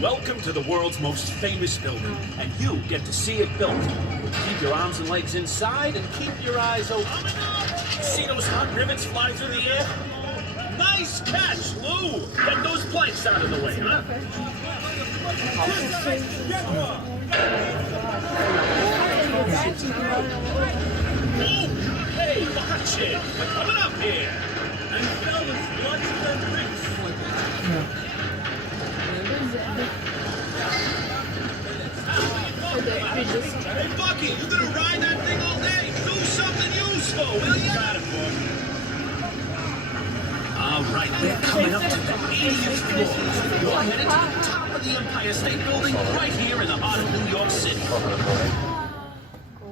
Welcome to the world's most famous building, and you get to see it built. Keep your arms and legs inside and keep your eyes open. See those hot rivets fly through the air? Nice catch, Lou! Get those planks out of the way, huh? Oh, hey, watch it! We're coming up here! And fellas, watch the bricks! Hey, Bucky, you gonna ride that thing all day? Do something useful, will you? Got it, boy. All right, we're coming up to the 80th floor. You're headed to the top of the Empire State Building right here in the heart of New York City.